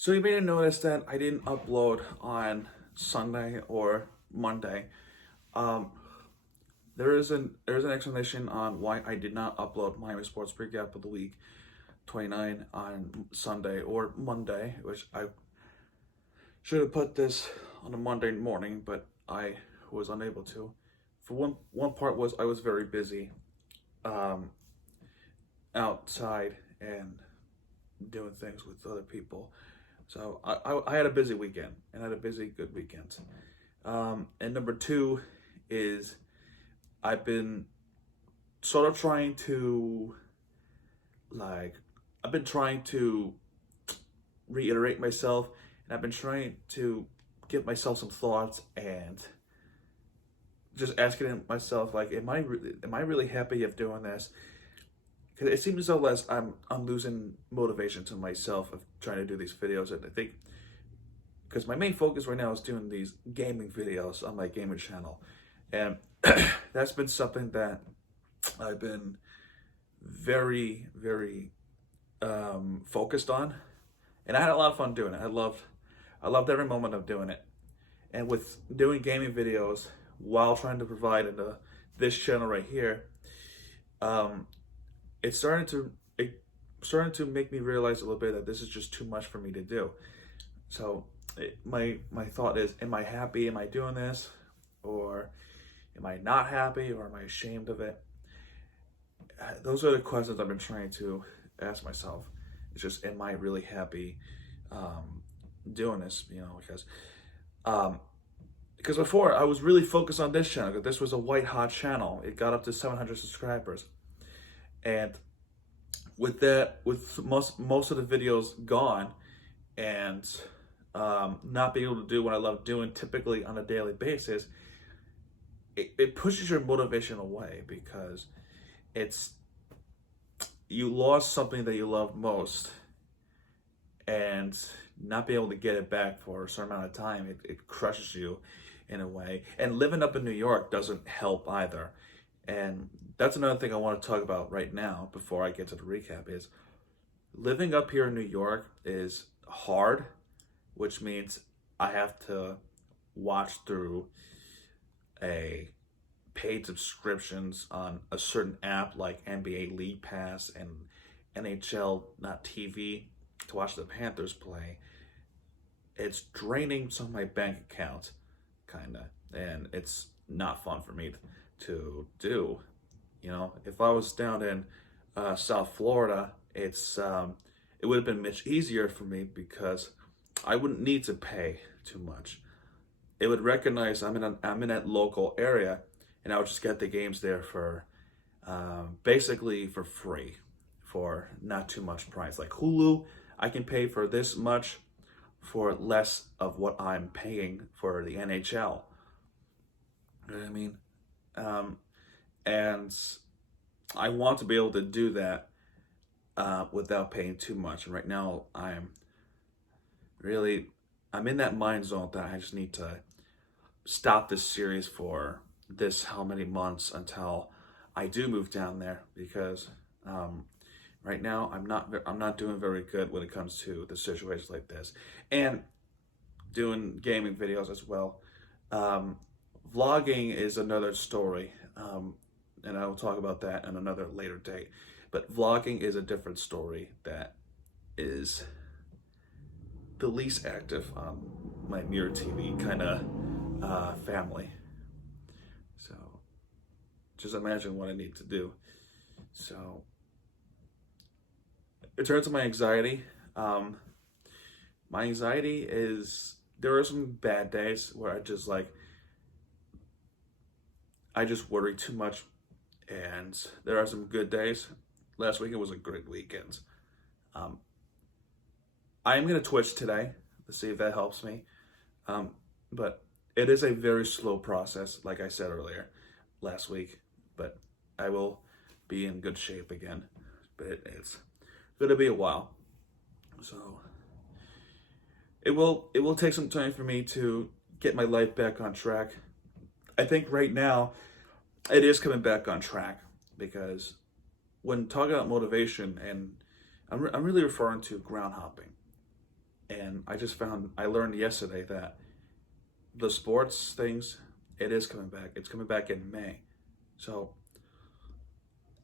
So you may have noticed that I didn't upload on Sunday or Monday. Um, there's an explanation on why I did not upload Miami Sports Recap of the Week 29 on Sunday or Monday, which I should have put this on a Monday morning, but I was unable to. For one part was I was very busy um, outside and doing things with other people. So I had a busy weekend and had a busy, good weekend. And number two is I've been sort of trying to, like, I've been trying to reiterate myself, and I've been trying to give myself some thoughts and just asking myself, like, am I really happy of doing this? Because it seems as though I'm losing motivation to myself of trying to do these videos, and I think because my main focus right now is doing these gaming videos on my gaming channel, and that's been something that I've been very focused on, and I had a lot of fun doing it. I loved every moment of doing it, and with doing gaming videos while trying to provide this channel right here, it's starting to make me realize a little bit that this is just too much for me to do. So my thought is, am I happy? Am I doing this? Or am I not happy? Or am I ashamed of it? Those are the questions I've been trying to ask myself. It's just, am I really happy doing this? Because before I was really focused on this channel, because this was a white hot channel. It got up to 700 subscribers. And with most of the videos gone, and not being able to do what I love doing typically on a daily basis, it pushes your motivation away, because you lost something that you love most, and not be able to get it back for a certain amount of time, it crushes you in a way. And living up in New York doesn't help either. And that's another thing I want to talk about right now before I get to the recap is living up here in New York is hard, which means I have to watch through a paid subscriptions on a certain app like NBA League Pass and NHL not TV to watch the Panthers play. It's draining some of my bank account, kinda, and it's not fun for me to do. If I was down in South Florida, it would have been much easier for me, because I wouldn't need to pay too much. It would recognize I'm in that local area, and I would just get the games there for basically for free, for not too much price. Like Hulu, I can pay for this much for less of what I'm paying for the NHL. You know what I mean? And I want to be able to do that without paying too much. And right now, I'm in that mind zone that I just need to stop this series for this how many months until I do move down there, because right now I'm not doing very good when it comes to the situations like this, and doing gaming videos as well. Vlogging is another story, and I will talk about that on another later date. But vlogging is a different story that is the least active on my Mirror TV kind of family. So just imagine what I need to do. So in terms of my anxiety, there are some bad days where I just worry too much, and there are some good days. Last weekend was a great weekend. I am going to Twitch today to see if that helps me, but it is a very slow process, like I said earlier last week, but I will be in good shape again, but it's going to be a while. So it will take some time for me to get my life back on track. I think right now it is coming back on track, because when talking about motivation, and I'm really referring to ground hopping. And I learned yesterday that the sports things, it is coming back. It's coming back in May. So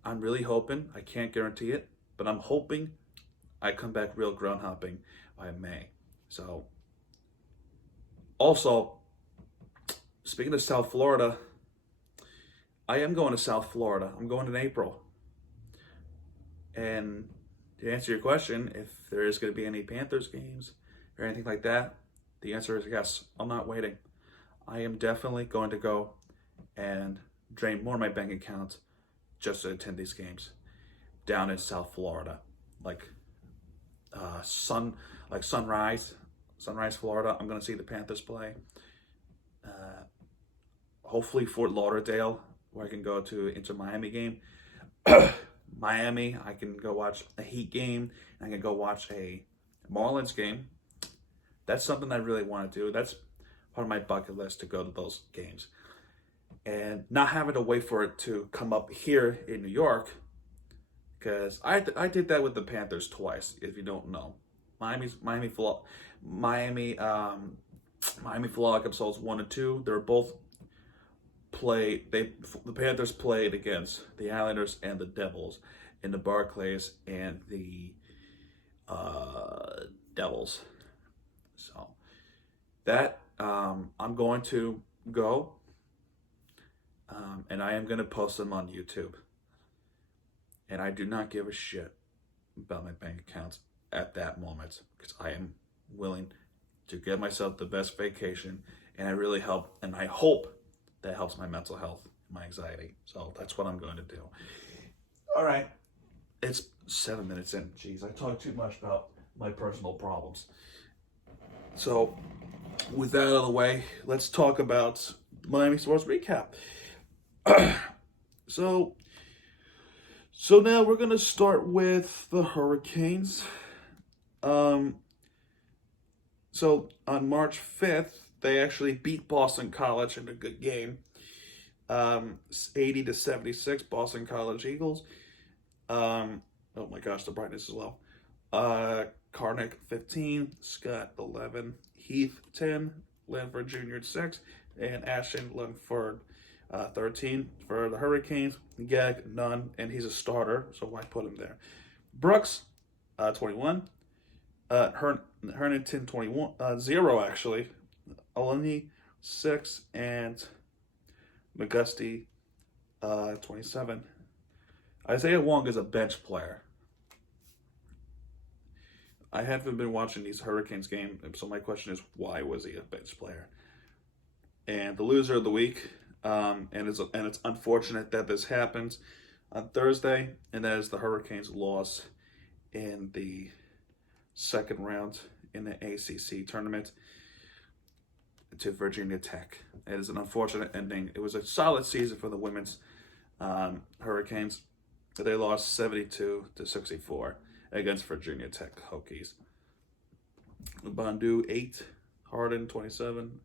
I'm really hoping, I can't guarantee it, but I'm hoping I come back real ground hopping by May. So also, speaking of South Florida, I am going to South Florida. I'm going in April. And to answer your question, if there is going to be any Panthers games or anything like that, the answer is yes. I'm not waiting. I am definitely going to go and drain more of my bank account just to attend these games down in South Florida, like Sunrise, Florida. I'm going to see the Panthers play. Hopefully Fort Lauderdale, where I can go to Inter Miami game. Miami, I can go watch a Heat game. I can go watch a Marlins game. That's something I really want to do. That's part of my bucket list, to go to those games. And not having to wait for it to come up here in New York, because I did that with the Panthers twice, if you don't know. Miami Flawless episodes 1 and 2, they're both the Panthers played against the Islanders and the Devils in the Barclays and the Devils. So that I'm going to go, and I am going to post them on YouTube. And I do not give a shit about my bank accounts at that moment, because I am willing to give myself the best vacation, and I really hope that helps my mental health, my anxiety. So that's what I'm going to do. All right. It's 7 minutes in. Jeez, I talk too much about my personal problems. So with that out of the way, let's talk about Miami Sports Recap. So now we're going to start with the Hurricanes. So on March 5th, they actually beat Boston College in a good game. 80-76, Boston College Eagles. Oh my gosh, the brightness is low. Karnick 15, Scott 11, Heath 10, Lanford Jr. 6, and Ashton Lanford 13 for the Hurricanes. Gag none, and he's a starter, so why put him there? Brooks 21, Herndon 21, 0 actually. Alani 6, and McGusty 27. Isaiah Wong is a bench player. I haven't been watching these Hurricanes games, so my question is, why was he a bench player? And the loser of the week, and it's unfortunate that this happens on Thursday, and that is the Hurricanes' loss in the second round in the ACC tournament to Virginia Tech. It is an unfortunate ending. It was a solid season for the women's Hurricanes. They lost 72-64 against Virginia Tech Hokies. Bandu 8, Harden 27,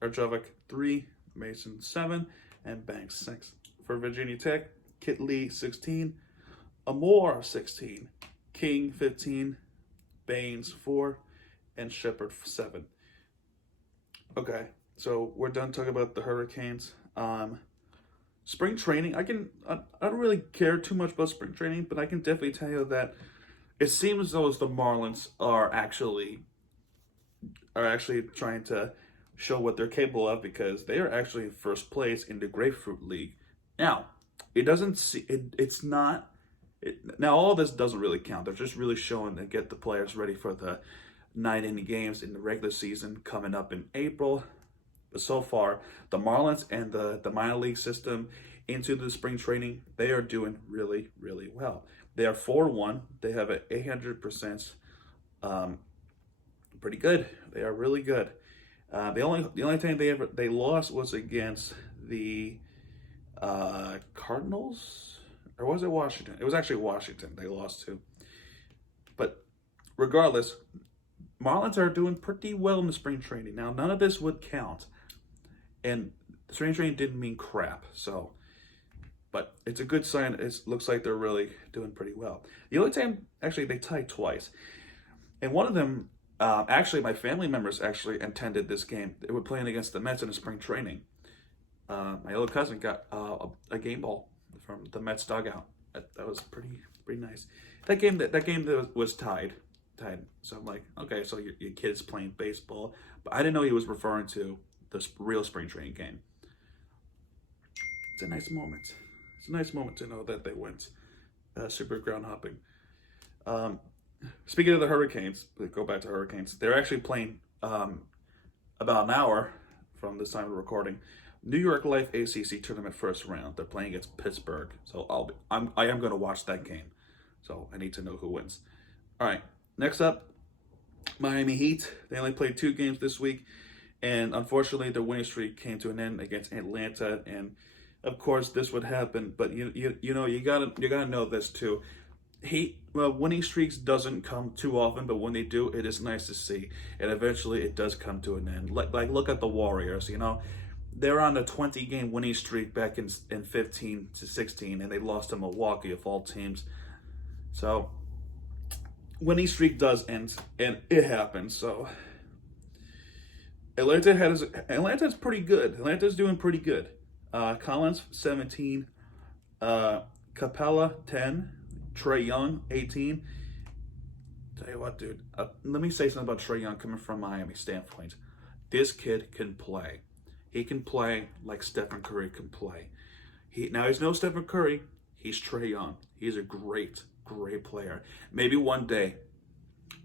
Erjovic 3, Mason 7, and Banks 6. For Virginia Tech, Kit Lee 16, Amore 16, King 15, Baines 4, and Shepard 7. Okay, so we're done talking about the Hurricanes. Spring training, I don't really care too much about spring training, but I can definitely tell you that it seems as though the Marlins are actually trying to show what they're capable of, because they are actually in first place in the Grapefruit League. Now, now all this doesn't really count. They're just really showing to get the players ready for the 9-inning games in the regular season coming up in April. But so far, the Marlins and the minor league system into the spring training, they are doing really, really well. They are 4-1. They have an 800%. Pretty good. They are really good. The only time they lost was against the Cardinals, or was it Washington? It was actually Washington they lost to. But regardless, Marlins are doing pretty well in the spring training. Now, none of this would count, and the spring training didn't mean crap. So, but it's a good sign. It looks like they're really doing pretty well. The only time, actually, they tied twice, and one of them Actually, my family members actually attended this game. They were playing against the Mets in a spring training. My little cousin got a game ball from the Mets dugout. That was pretty nice. That game was tied. So I'm like, okay, so your kid's playing baseball, but I didn't know he was referring to the real spring training game. It's a nice moment. It's a nice moment to know that they went super ground hopping. Speaking of the Hurricanes, go back to Hurricanes. They're actually playing about an hour from this time of recording. New York Life ACC tournament first round. They're playing against Pittsburgh, so I am going to watch that game. So I need to know who wins. All right, next up, Miami Heat. They only played 2 games this week, and unfortunately, their winning streak came to an end against Atlanta. And of course, this would happen, but you gotta know this too. Winning streaks doesn't come too often, but when they do, it is nice to see. And eventually, it does come to an end. Like look at the Warriors. They're on a 20-game winning streak back in 15 to 16, and they lost to Milwaukee of all teams. So, winning streak does end, and it happens. So, Atlanta's pretty good. Atlanta's doing pretty good. Collins 17, Capella 10, Trae Young 18. Tell you what, dude. Let me say something about Trae Young coming from Miami standpoint. This kid can play. He can play like Stephen Curry can play. Now he's no Stephen Curry. He's Trae Young. He's a great player. Maybe one day,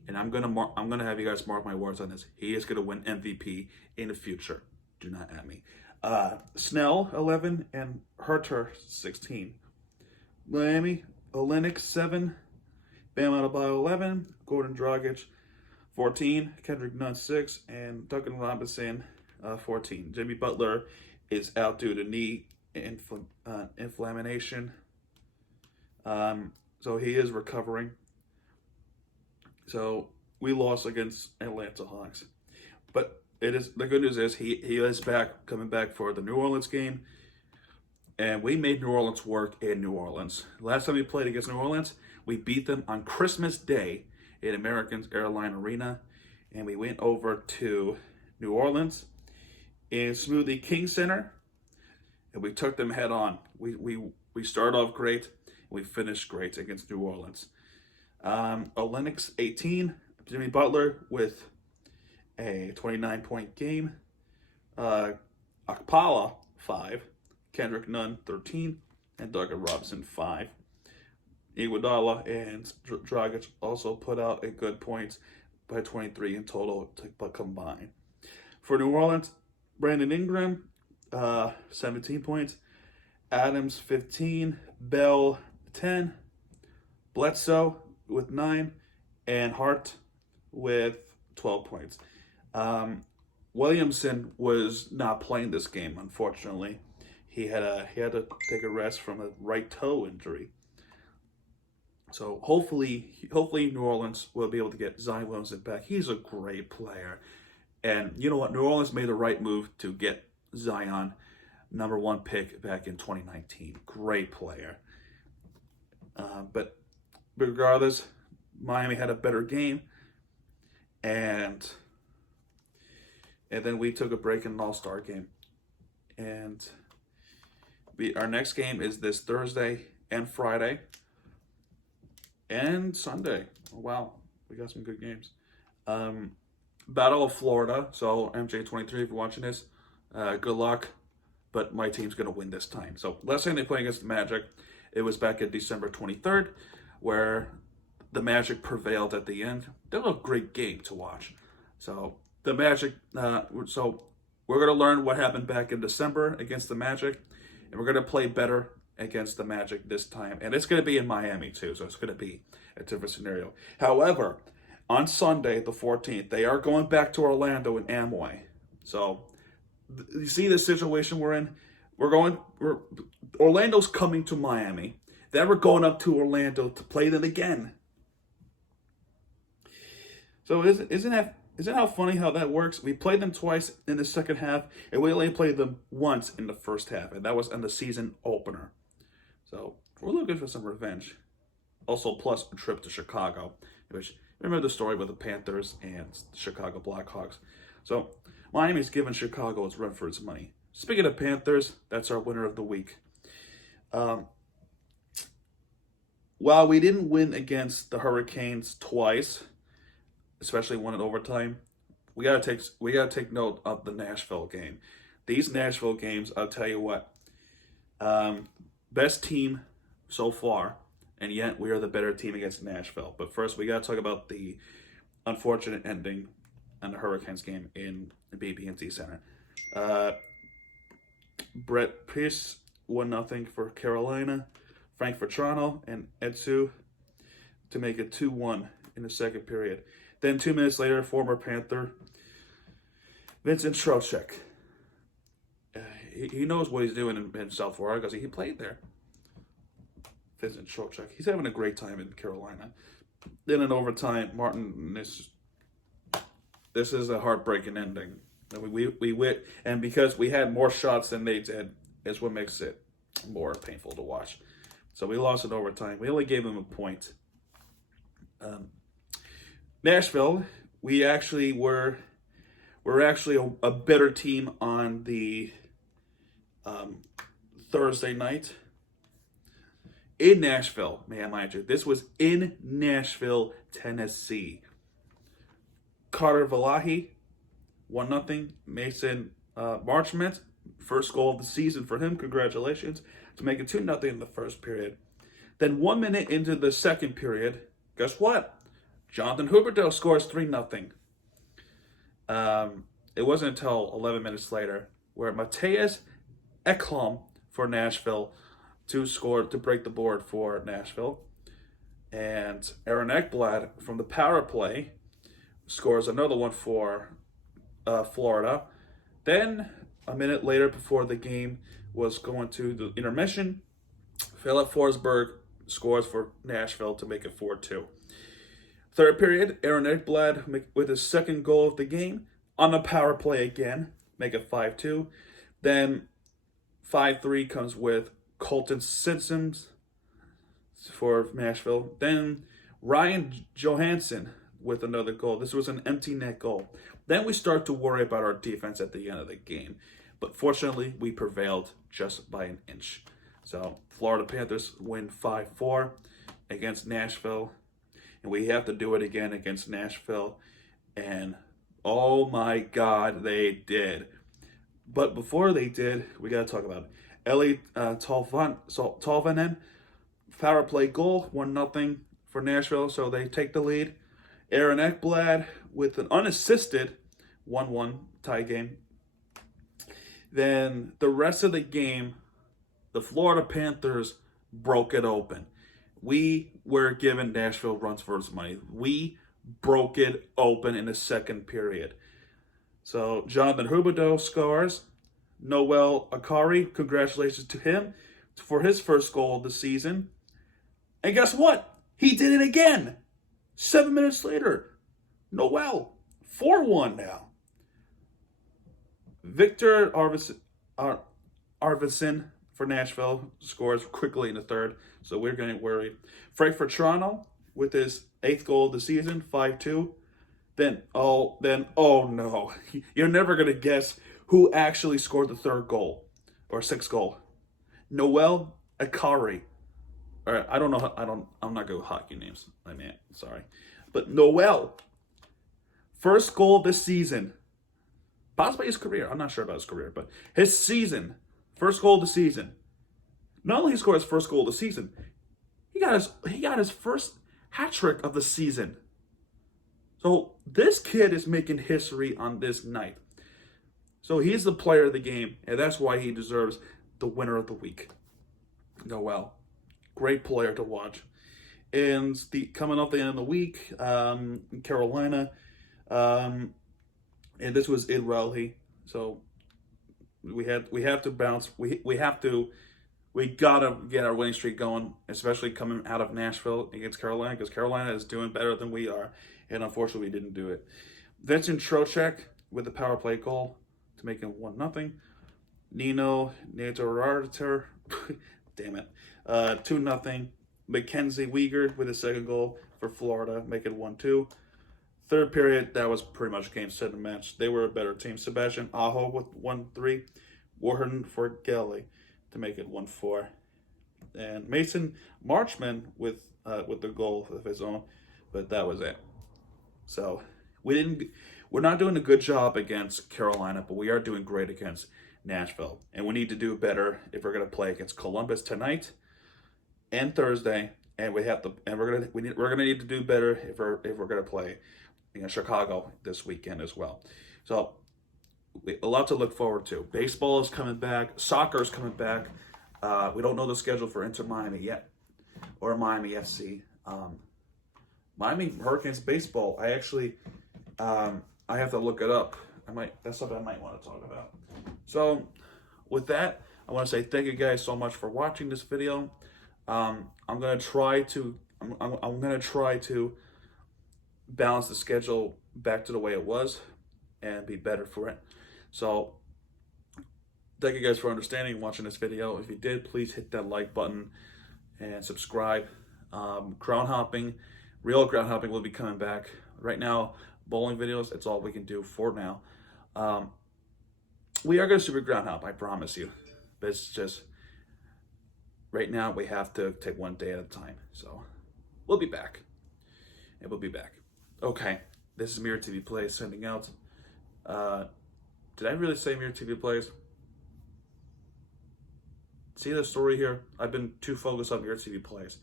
and I'm gonna have you guys mark my words on this. He is gonna win MVP in the future. Do not at me. Snell 11 and Herter 16. Miami Olenek 7. Bam Adebayo 11. Gordon Dragic 14. Kendrick Nunn 6 and Duncan Robinson 14. Jimmy Butler is out due to knee inflammation. So he is recovering. So we lost against Atlanta Hawks. But the good news is he is coming back for the New Orleans game. And we made New Orleans work in New Orleans. Last time we played against New Orleans, we beat them on Christmas Day in American Airlines Arena. And we went over to New Orleans in Smoothie King Center, and we took them head on. We started off great, we finished great against New Orleans. Olenek 18, Jimmy Butler with a 29-point game. Akpala 5, Kendrick Nunn 13, and Duncan Robinson 5. Iguodala and Dragic also put out a good points by 23 in total to combine. For New Orleans, Brandon Ingram, 17 points. Adams, 15. Bell, 10. Bledsoe with 9. And Hart with 12 points. Williamson was not playing this game, unfortunately. He had to take a rest from a right toe injury. So hopefully New Orleans will be able to get Zion Williamson back. He's a great player. And you know what? New Orleans made the right move to get Zion, number 1 pick back in 2019. Great player. But regardless, Miami had a better game. And then we took a break in an all-star game. And our next game is this Thursday and Friday. And Sunday. Oh, wow. We got some good games. Battle of Florida. So, MJ23, if you're watching this, good luck. But my team's going to win this time. So, last time they played against the Magic, it was back in December 23rd, where the Magic prevailed at the end. That was a great game to watch. So, the Magic, so we're going to learn what happened back in December against the Magic. And we're going to play better against the Magic this time. And it's going to be in Miami, too. So, it's going to be a different scenario. However, on Sunday, the 14th, they are going back to Orlando in Amway. So, you see the situation we're in? Orlando's coming to Miami. Then we're going up to Orlando to play them again. So, isn't how funny how that works? We played them twice in the second half, and we only played them once in the first half, and that was in the season opener. So, we're looking for some revenge. Also, plus a trip to Chicago, which Remember the story with the Panthers and the Chicago Blackhawks. So Miami's giving Chicago its run for its money. Speaking of Panthers, that's our winner of the week. While we didn't win against the Hurricanes twice, especially one in overtime, we gotta take note of the Nashville game. These Nashville games, I'll tell you what, best team so far, and yet we are the better team against Nashville. But first, we gotta talk about the unfortunate ending on the Hurricanes game in the BB&T Center. Brett Pierce 1-0 for Carolina. Frank for Toronto and Etsu to make it 2-1 in the second period. Then 2 minutes later, former Panther Vincent Trocheck. He knows what he's doing in South Florida because he played there. Vincent Trocheck. He's having a great time in Carolina. Then in overtime, Martin, this is a heartbreaking ending. And because we had more shots than they did, is what makes it more painful to watch. So we lost in overtime. We only gave them a point. Nashville, we're actually a better team on the Thursday night in Nashville. May I mind you, this was in Nashville, Tennessee. Carter Valahi, 1-0. Mason Marchment, first goal of the season for him. Congratulations. To make it 2-0 in the first period. Then 1 minute into the second period, guess what? Jonathan Huberdeau scores 3-0. It wasn't until 11 minutes later where Matthias Ekholm for Nashville scored to break the board for Nashville. And Aaron Ekblad from the power play scores another one for Florida. Then a minute later, before the game was going to the intermission, Philip Forsberg scores for Nashville to make it 4-2. Third period, Aaron Ekblad with his second goal of the game on the power play again, make it 5-2. Then 5-3 comes with Colton Simpsons for Nashville. Then Ryan Johansson with another goal. This was an empty net goal. Then we start to worry about our defense at the end of the game. But fortunately, we prevailed just by an inch. So, Florida Panthers win 5-4 against Nashville. And we have to do it again against Nashville. And, oh my God, they did. But before they did, we got to talk about it. Eli Tolvanen, power play goal, 1-0 for Nashville. So, they take the lead. Aaron Ekblad with an unassisted 1-1 tie game. Then the rest of the game, the Florida Panthers broke it open. We were giving Nashville runs for its money. We broke it open in the second period. So Jonathan Huberdeau scores. Noel Akari, congratulations to him for his first goal of the season. And guess what? He did it again. 7 minutes later. Noel, 4-1 now. Victor Arvidsson for Nashville scores quickly in the third, so we're getting worried. Frank for Toronto with his 8th goal of the season, 5-2. Then oh no, you're never gonna guess who actually scored the 3rd goal or 6th goal. Noel Akari. All right, I'm not good with hockey names. Sorry, but Noel, first goal this season. Possibly his career. I'm not sure about his career, but his season, first goal of the season. Not only he scored his first goal of the season, he got his first hat trick of the season. So this kid is making history on this night. So he's the player of the game, and that's why he deserves the winner of the week. Noel, great player to watch. And coming up the end of the week, Carolina. And this was in Raleigh, so we have to bounce. We gotta get our winning streak going, especially coming out of Nashville against Carolina, because Carolina is doing better than we are, and unfortunately we didn't do it. Vincent Trocheck with the power play goal to make it 1-0. Nino Niederreiter, damn it, 2-0. Mackenzie Weegar with his second goal for Florida, make it 1-2. Third period, that was pretty much game, set, and match. They were a better team. Sebastian Aho with 1-3. Warden for Gelly to make it 1-4. And Mason Marchman with the goal of his own, but that was it. So we're not doing a good job against Carolina, but we are doing great against Nashville. And we need to do better if we're gonna play against Columbus tonight and Thursday. And we're gonna need to do better if we're gonna play Chicago this weekend as well. So a lot to look forward to. Baseball is coming back. Soccer is coming back. We don't know the schedule for Inter Miami yet, or Miami FC. Miami Hurricanes baseball. I actually, I have to look it up. That's something I might want to talk about. So, with that, I want to say thank you guys so much for watching this video. I'm gonna try to balance the schedule back to the way it was and be better for it. So, thank you guys for understanding and watching this video. If you did, please hit that like button and subscribe. Ground hopping, real ground hopping will be coming back. Right now, bowling videos, it's all we can do for now. We are going to super ground hop, I promise you. But it's just, right now, we have to take one day at a time. So, we'll be back. And we'll be back. Okay, this is Mirror TV Plays sending out. Did I really say Mirror TV Plays? See the story here? I've been too focused on Mirror TV Plays.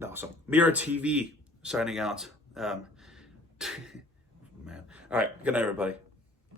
No, so Mirror TV signing out. Man. All right, good night, everybody.